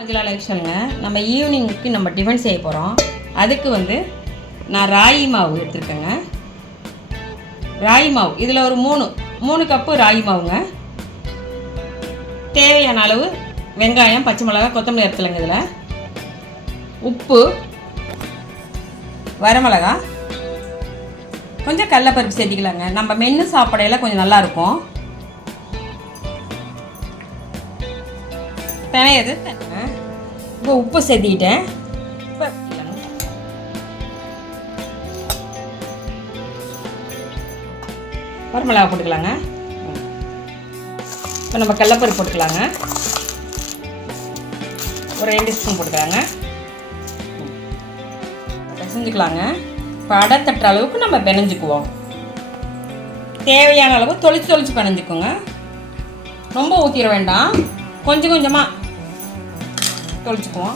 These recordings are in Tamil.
மஞ்சளா லைக்ஷனுங்க. நம்ம ஈவினிங்க்கு நம்ம டிஃபன் செய்ய போகிறோம். அதுக்கு வந்து நான் ராகி மாவு எடுத்துருக்கேங்க. ராகி மாவு இதில் ஒரு மூணு கப்பு ராகி மாவுங்க. தேவையான அளவு வெங்காயம், பச்சை மிளகாய், கொத்தமல்லி எடுத்துலங்க. இதில் உப்பு, வரமிளகா, கொஞ்சம் கடலைப்பருப்பு சேர்த்திக்கலாங்க. நம்ம மென்று சாப்பிடையில் கொஞ்சம் நல்லாயிருக்கும். தனையது இப்போ உப்பு சேர்த்திக்கிட்டேன். இப்போ வரமிளகா போட்டுக்கலாங்க. இப்போ நம்ம கடலைப்பருப்பு போட்டுக்கலாங்க. ஒரு 2 ஸ்பூன் போட்டுக்கலாங்க. பிசைஞ்சிக்கலாங்க. இப்போ அடை தட்டுற அளவுக்கு நம்ம பிணைஞ்சிக்குவோம். தேவையான அளவு தொளிச்சு பிணைஞ்சிக்கோங்க. ரொம்ப ஊற்றிட வேண்டாம், கொஞ்சம் கொஞ்சமாக தொளிச்சுக்குவோம்.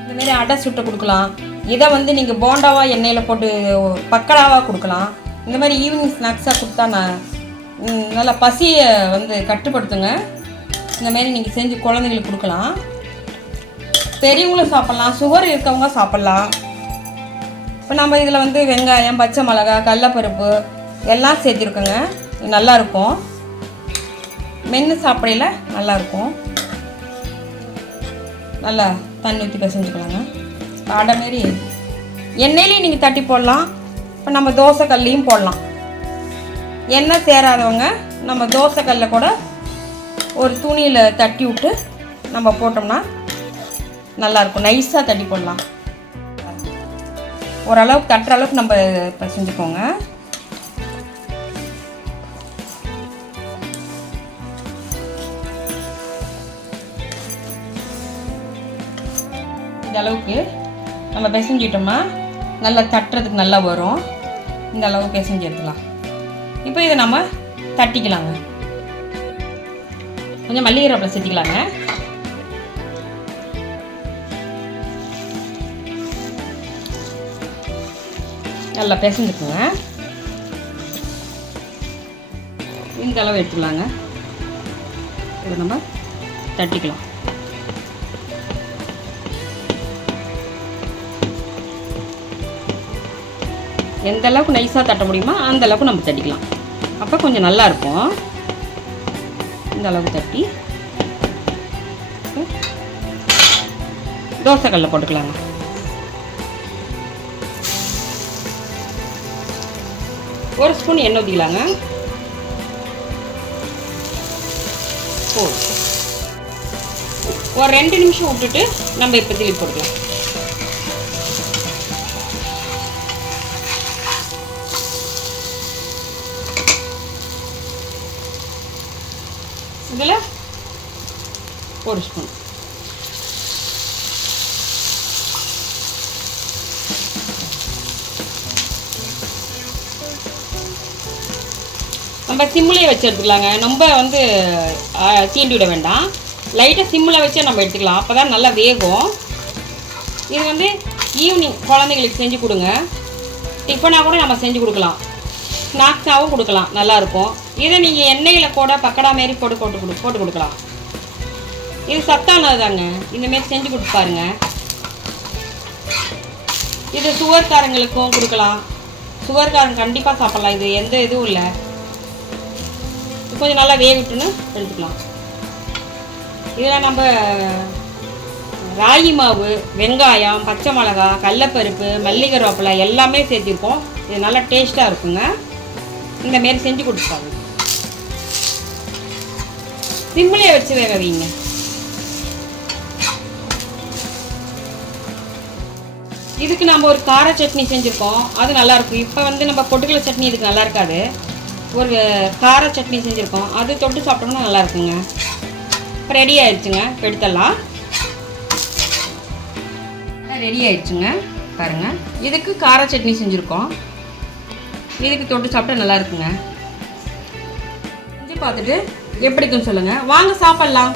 இந்தமாரி அடை சுட்டு கொடுக்கலாம். இதை வந்து நீங்கள் போண்டாவாக எண்ணெயில் போட்டு பக்கடாவாக கொடுக்கலாம். இந்த மாதிரி ஈவினிங் ஸ்நாக்ஸாக கொடுத்தா நான் நல்லா பசியை வந்து கட்டுப்படுத்துங்க. இந்தமாரி நீங்கள் செஞ்சு குழந்தைங்களுக்கு கொடுக்கலாம். பெரியவங்களும் சாப்பிட்லாம், சுகர் இருக்கவங்க சாப்பிட்லாம். இப்போ நம்ம இதில் வந்து வெங்காயம், பச்சை மிளகாய், கடலைப்பருப்பு எல்லாம் சேர்த்திருக்கோங்க. நல்லாயிருக்கும், மென்று சாப்பிடையில் நல்லாயிருக்கும். நல்லா தண்ணி ஊற்றி பிசைஞ்சுக்கலாங்க. அடை மாரி எண்ணெயிலையும் நீங்கள் தட்டி போடலாம். இப்போ நம்ம தோசை கல்லையும் போடலாம். எண்ணெய் சேராதவங்க நம்ம தோசை கல்லை கூட ஒரு துணியில் தட்டி விட்டு நம்ம போட்டோம்னா நல்லாயிருக்கும். நைஸாக தட்டி போடலாம். ஓரளவுக்கு தட்டுற அளவுக்கு நம்ம செஞ்சுக்கோங்க. இந்த அளவுக்கு நம்ம பிசைஞ்சிட்டோம்னா நல்லா தட்டுறதுக்கு நல்லா வரும். இந்த அளவுக்கு பிசைஞ்சு எடுத்துக்கலாம். இப்போ இதை நம்ம தட்டிக்கலாங்க. கொஞ்சம் மல்லிகை கருவேப்பிலை சேர்த்திக்கலாங்க. நல்லா பிசைஞ்சுக்குங்க. இந்த அளவு எடுத்துக்கலாங்க. இதை நம்ம தட்டிக்கலாம். எந்த அளவுக்கு நைஸாக தட்ட முடியுமோ அந்த அளவுக்கு நம்ம தட்டிக்கலாம். அப்போ கொஞ்சம் நல்லாயிருக்கும். இந்த அளவுக்கு தட்டி தோசைக்கல்ல போட்டுக்கலாங்க. ஒரு ஸ்பூன் எண்ணெய் ஊற்றிக்கலாங்க. ஒரு 2 நிமிஷம் விட்டுட்டு நம்ம இப்போ திருப்பி போட்டுக்கலாம். இதில் ஒரு ஸ்பூன் நம்ம சிம்மிலே வச்சு எடுத்துக்கலாங்க. ரொம்ப வந்து தீண்டி விட வேண்டாம். லைட்டாக சிம்மில் வச்சு நம்ம எடுத்துக்கலாம். அப்போ தான் நல்லா வேகும். இது வந்து ஈவினிங் குழந்தைங்களுக்கு செஞ்சு கொடுங்க. டிஃபனாக கூட நம்ம செஞ்சு கொடுக்கலாம், ஸ்நாக்ஸாகவும் கொடுக்கலாம், நல்லாயிருக்கும். இதை நீங்கள் எண்ணெயில் கூட பக்கடா மாரி போட்டு கொடுக்கலாம். இது சத்தானது தாங்க. இந்தமாரி செஞ்சு கொடுத்து பாருங்க. இது சுகர்காரங்களுக்கும் கொடுக்கலாம். சுகர்காரங்க கண்டிப்பாக சாப்பிட்லாம். இது எந்த இதுவும் இல்லை. கொஞ்சம் நல்லா வேவிட்டுன்னு எடுத்துக்கலாம். இதில் நம்ம ராகி மாவு, வெங்காயம், பச்சை மிளகாய், கடலைப்பருப்பு, மல்லிகை கருவேப்பிலை எல்லாமே சேர்த்திருக்கோம். இது நல்லா டேஸ்ட்டாக இருக்குங்க. இந்தமாரி செஞ்சு கொடுத்துப்பாங்க. சிம்மிலே வச்சு வேக வைங்க. இதுக்கு நம்ம ஒரு கார சட்னி செஞ்சுருக்கோம், அது நல்லாயிருக்கும். இப்போ வந்து நம்ம பொட்டுக்கடலை சட்னி இதுக்கு நல்லா இருக்காது. ஒரு கார சட்னி செஞ்சுருக்கோம், அது தொட்டு சாப்பிட்டோம்னா நல்லாயிருக்குங்க. இப்போ ரெடி ஆயிடுச்சுங்க. எடுத்துடலாம். ரெடி ஆயிடுச்சுங்க பாருங்கள். இதுக்கு கார சட்னி செஞ்சுருக்கோம், இதுக்கு தொட்டு சாப்பிட்டா நல்லா இருக்குங்க. செஞ்சு பார்த்துட்டு எப்படி இருக்குன்னு சொல்லுங்கள். வாங்க சாப்பிட்லாம்.